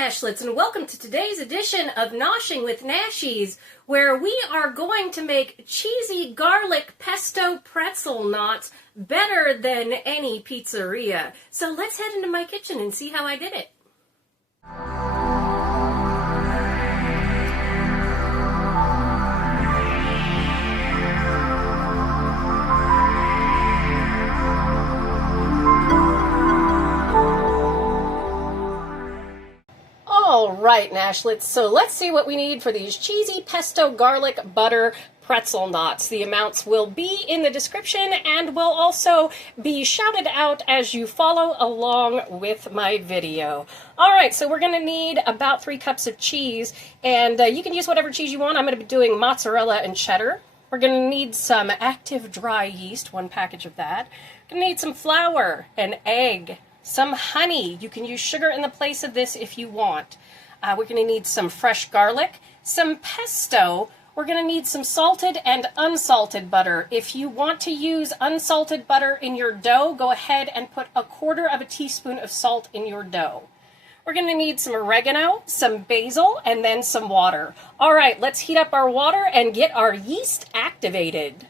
Nashlets, and welcome to today's edition of Noshing with Nashies, where we are going to make cheesy garlic pesto pretzel knots better than any pizzeria. So let's head into my kitchen and see how I did it. Alright, Nashlets, so let's see what we need for these cheesy pesto garlic butter pretzel knots. The amounts will be in the description and will also be shouted out as you follow along with my video. Alright, so we're going to need about 3 cups of cheese, and you can use whatever cheese you want. I'm going to be doing mozzarella and cheddar. We're going to need some active dry yeast, 1 package of that. We're going to need some flour, an egg, some honey. You can use sugar in the place of this if you want. We're going to need some fresh garlic, some pesto. We're going to need some salted and unsalted butter. If you want to use unsalted butter in your dough, go ahead and put 1/4 teaspoon of salt in your dough. We're going to need some oregano, some basil, and then some water. All right, let's heat up our water and get our yeast activated.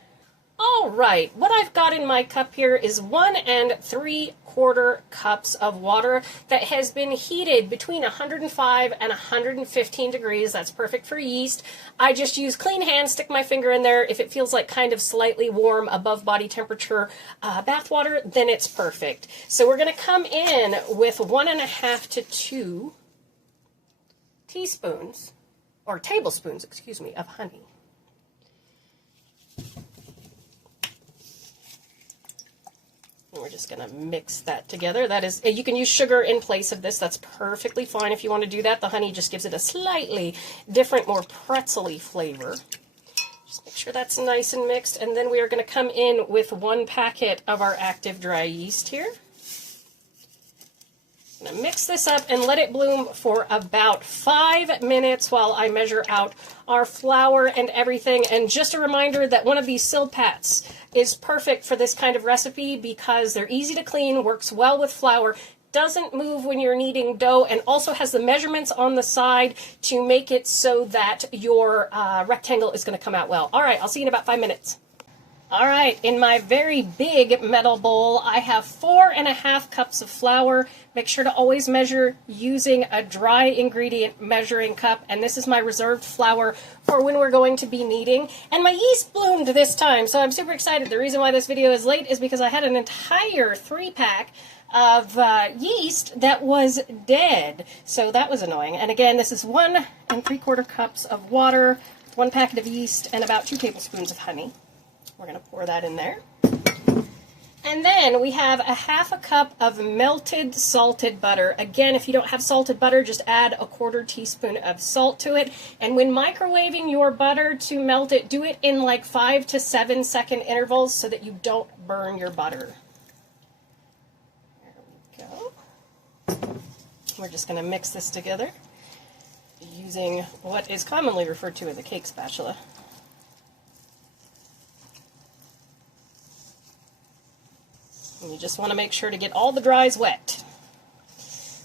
All right, what I've got in my cup here is 1 3/4 cups of water that has been heated between 105 and 115 degrees. That's perfect for yeast. I just use clean hands, stick my finger in there. If it feels like kind of slightly warm above body temperature bath water, then it's perfect. So we're going to come in with 1.5 to 2 teaspoons, or tablespoons, excuse me, of honey. And we're just going to mix that together. That is, you can use sugar in place of this. That's perfectly fine if you want to do that. The honey just gives it a slightly different, more pretzel-y flavor. Just make sure that's nice and mixed. And then we are going to come in with 1 packet of our active dry yeast here. I'm going to mix this up and let it bloom for about 5 minutes while I measure out our flour and everything. And just a reminder that one of these Silpats is perfect for this kind of recipe because they're easy to clean, works well with flour, doesn't move when you're kneading dough, and also has the measurements on the side to make it so that your rectangle is going to come out well. All right, I'll see you in about 5 minutes. All right, in my very big metal bowl, I have 4.5 cups of flour. Make sure to always measure using a dry ingredient measuring cup, and this is my reserved flour for when we're going to be kneading. And my yeast bloomed this time, so I'm super excited. The reason why this video is late is because I had an entire 3-pack of yeast that was dead, so that was annoying. And again, this is 1 3/4 cups of water, 1 packet of yeast, and about 2 tablespoons of honey. We're going to pour that in there. And then we have 1/2 cup of melted salted butter. Again, if you don't have salted butter, just add 1/4 teaspoon of salt to it. And when microwaving your butter to melt it, do it in like 5 to 7 second intervals so that you don't burn your butter. There we go. We're just going to mix this together using what is commonly referred to as a cake spatula. And you just want to make sure to get all the dries wet.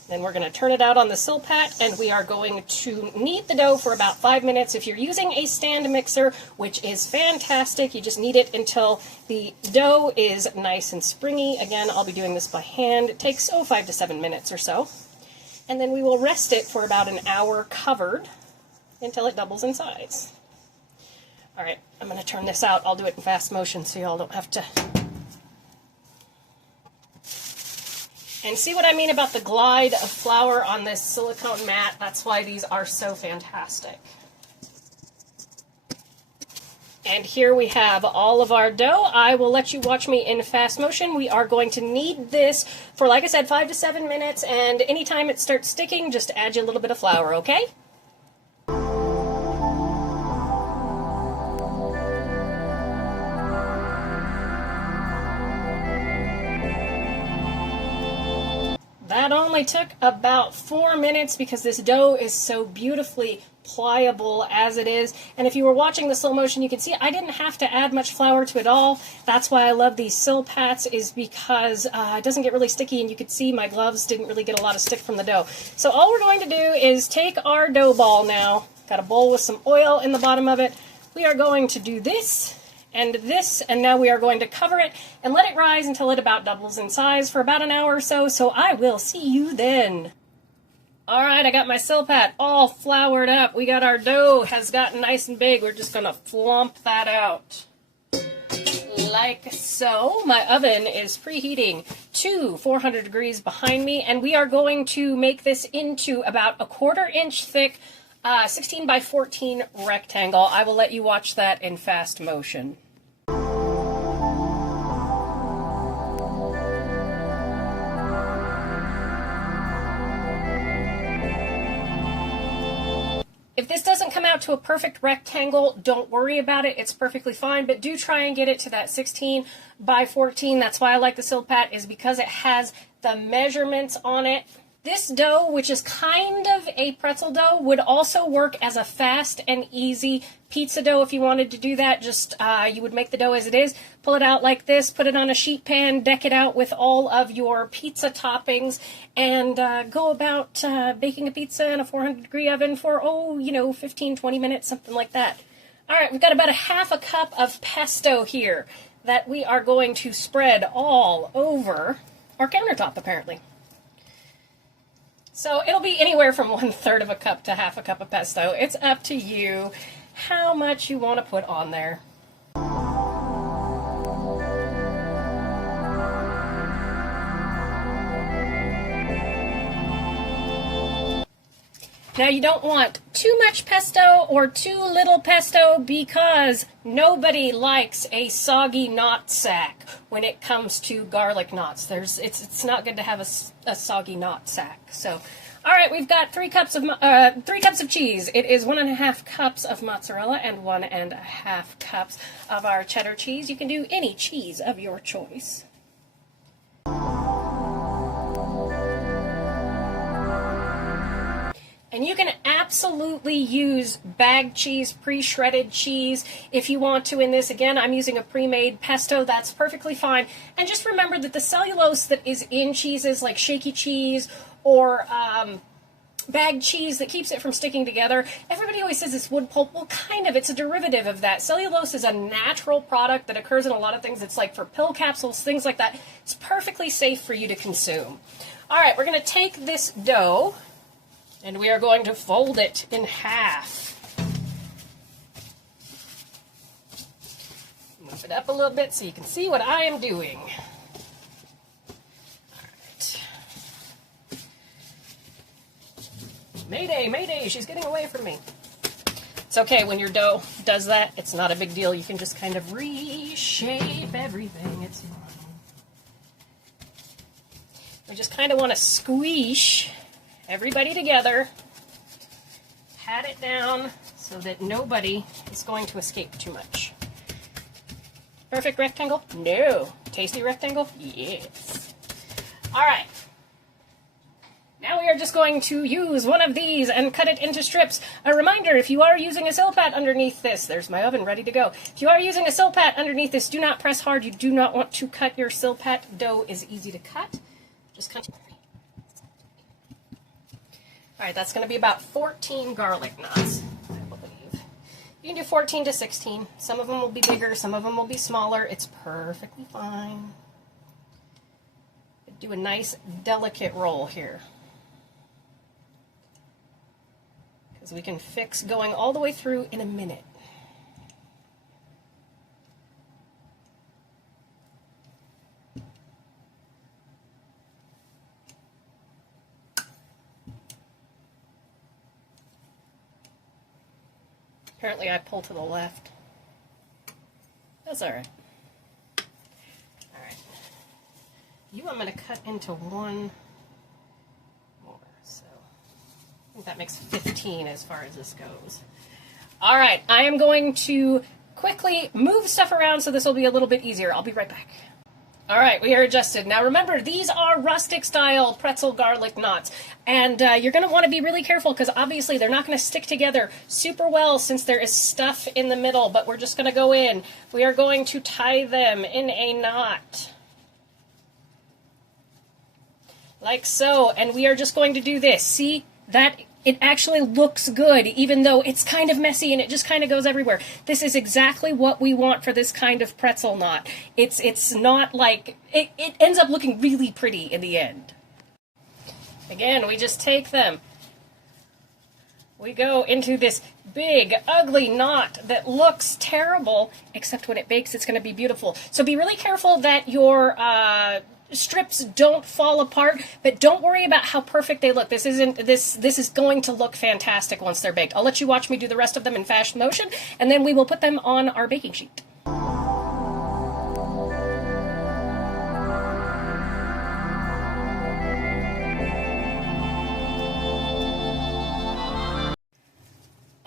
Then we're going to turn it out on the Silpat, and we are going to knead the dough for about 5 minutes. If you're using a stand mixer, which is fantastic, you just knead it until the dough is nice and springy. Again, I'll be doing this by hand. It takes 5 to 7 minutes or so. And then we will rest it for about an hour covered until it doubles in size. All right, I'm going to turn this out. I'll do it in fast motion so y'all don't have to... And see what I mean about the glide of flour on this silicone mat? That's why these are so fantastic. And here we have all of our dough. I will let you watch me in fast motion. We are going to knead this for, like I said, 5 to 7 minutes, and anytime it starts sticking, just add you a little bit of flour, okay? That only took about 4 minutes because this dough is so beautifully pliable as it is. And if you were watching the slow motion, you can see I didn't have to add much flour to it all. That's why I love these Silpats, is because it doesn't get really sticky, and you could see my gloves didn't really get a lot of stick from the dough. So all we're going to do is take our dough ball now. Got a bowl with some oil in the bottom of it. We are going to do this, and now we are going to cover it and let it rise until it about doubles in size for about an hour or so. So I will see you then. All right, I got my Silpat all floured up. We got our dough has gotten nice and big. We're just gonna flump that out like so. My oven is preheating to 400 degrees behind me, and we are going to make this into about a 1/4 inch thick 16 by 14 rectangle. I will let you watch that in fast motion. If this doesn't come out to a perfect rectangle, don't worry about it. It's perfectly fine, but do try and get it to that 16 by 14. That's why I like the Silpat, is because it has the measurements on it. This dough, which is kind of a pretzel dough, would also work as a fast and easy pizza dough if you wanted to do that. Just you would make the dough as it is, pull it out like this, put it on a sheet pan, deck it out with all of your pizza toppings, and go about baking a pizza in a 400-degree oven for, 15-20 minutes, something like that. All right, we've got about a 1/2 cup of pesto here that we are going to spread all over our countertop, apparently. So it'll be anywhere from 1/3 cup to 1/2 cup of pesto. It's up to you how much you want to put on there. Now you don't want too much pesto or too little pesto, because nobody likes a soggy knot sack when it comes to garlic knots. It's not good to have a soggy knot sack. So, all right, we've got 3 cups of cheese. It is 1.5 cups of mozzarella and 1.5 cups of our cheddar cheese. You can do any cheese of your choice. And you can absolutely use bagged cheese, pre-shredded cheese, if you want to in this. Again, I'm using a pre-made pesto. That's perfectly fine. And just remember that the cellulose that is in cheeses like shaky cheese or bagged cheese that keeps it from sticking together, everybody always says it's wood pulp. Well, kind of. It's a derivative of that. Cellulose is a natural product that occurs in a lot of things. It's like for pill capsules, things like that. It's perfectly safe for you to consume. All right, we're going to take this dough, and we are going to fold it in half. Move it up a little bit so you can see what I am doing. All right. Mayday, mayday, she's getting away from me. It's okay when your dough does that. It's not a big deal. You can just kind of reshape everything. It's fine. We just kind of want to squeeze everybody together, pat it down so that nobody is going to escape too much. Perfect rectangle? No. Tasty rectangle? Yes. All right. Now we are just going to use one of these and cut it into strips. A reminder, if you are using a Silpat underneath this, there's my oven ready to go. If you are using a Silpat underneath this, do not press hard. You do not want to cut your Silpat. Dough is easy to cut. Just cut. All right, that's going to be about 14 garlic knots, I believe. You can do 14 to 16. Some of them will be bigger, some of them will be smaller. It's perfectly fine. Do a nice, delicate roll here, because we can fix going all the way through in a minute. Apparently I pull to the left. That's all right. All right. You I'm going to cut into one more. So I think that makes 15 as far as this goes. All right. I am going to quickly move stuff around so this will be a little bit easier. I'll be right back. All right, we are adjusted. Now remember, these are rustic style pretzel garlic knots. And you're going to want to be really careful because obviously they're not going to stick together super well since there is stuff in the middle. But we're just going to go in. We are going to tie them in a knot. Like so. And we are just going to do this. See? That it actually looks good, even though it's kind of messy and it just kind of goes everywhere. This is exactly what we want for this kind of pretzel knot. It's not like, it ends up looking really pretty in the end. Again, we just take them. We go into this big, ugly knot that looks terrible, except when it bakes, it's going to be beautiful. So be really careful that your strips don't fall apart, but don't worry about how perfect they look. This is going to look fantastic once they're baked. I'll let you watch me do the rest of them in fast motion, and then we will put them on our baking sheet.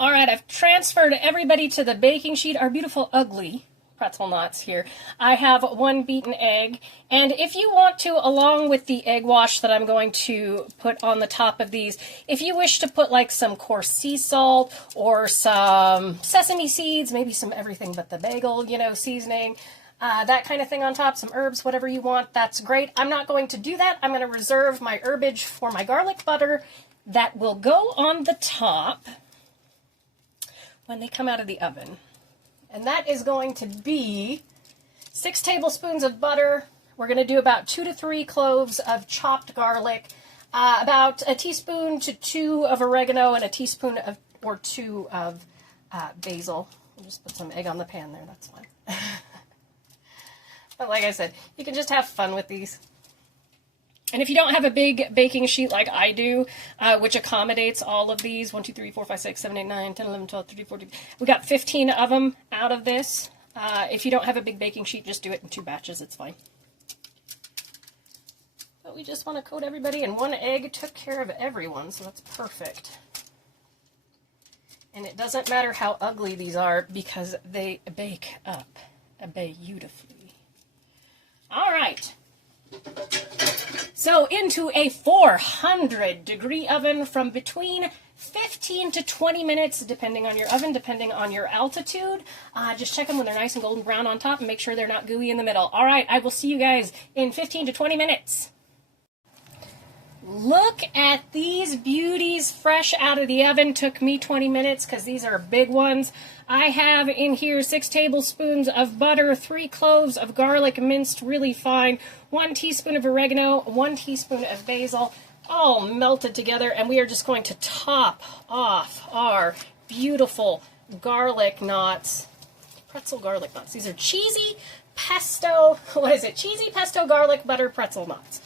All right, I've transferred everybody to the baking sheet. Our beautiful, ugly pretzel knots here. I have 1 beaten egg, and if you want to, along with the egg wash that I'm going to put on the top of these, if you wish to put like some coarse sea salt or some sesame seeds, maybe some everything but the bagel, you know, seasoning, that kind of thing on top, some herbs, whatever you want, that's great. I'm not going to do that. I'm going to reserve my herbage for my garlic butter that will go on the top when they come out of the oven. And that is going to be 6 tablespoons of butter. We're going to do about 2 to 3 cloves of chopped garlic, about a teaspoon to 2 of oregano, and a teaspoon or 2 of basil. I'll just put some egg on the pan there, that's fine. But like I said, you can just have fun with these. And if you don't have a big baking sheet like I do, which accommodates all of these, 1, 2, 3, 4, 5, 6, 7, 8, 9, 10, 11, 12, 13, 14, we got 15 of them out of this. If you don't have a big baking sheet, just do it in 2 batches, it's fine. But we just want to coat everybody, and 1 egg took care of everyone, so that's perfect. And it doesn't matter how ugly these are because they bake up beautifully. All right. So into a 400-degree oven from between 15 to 20 minutes, depending on your oven, depending on your altitude. Just check them when they're nice and golden brown on top and make sure they're not gooey in the middle. All right, I will see you guys in 15 to 20 minutes. Look at these beauties fresh out of the oven. Took me 20 minutes because these are big ones. I have in here 6 tablespoons of butter, 3 cloves of garlic minced really fine, 1 teaspoon of oregano, 1 teaspoon of basil, all melted together, and we are just going to top off our beautiful garlic knots, pretzel garlic knots. These are cheesy pesto, cheesy pesto garlic butter pretzel knots.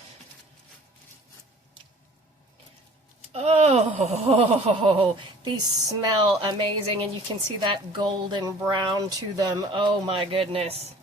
Oh, these smell amazing, and you can see that golden brown to them. Oh my goodness.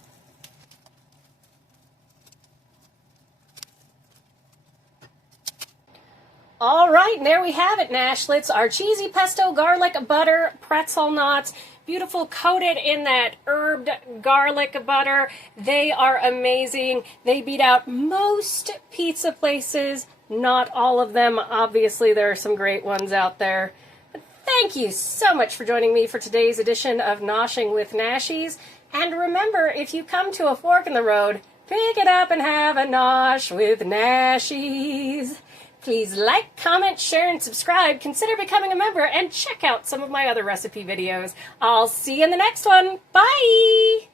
All right, and there we have it, Nashlets. Our cheesy pesto garlic butter pretzel knots. Beautiful, coated in that herbed garlic butter. They are amazing. They beat out most pizza places. Not all of them. Obviously, there are some great ones out there. But thank you so much for joining me for today's edition of Noshing with Nashies. And remember, if you come to a fork in the road, pick it up and have a nosh with Nashies. Please like, comment, share, and subscribe. Consider becoming a member and check out some of my other recipe videos. I'll see you in the next one. Bye!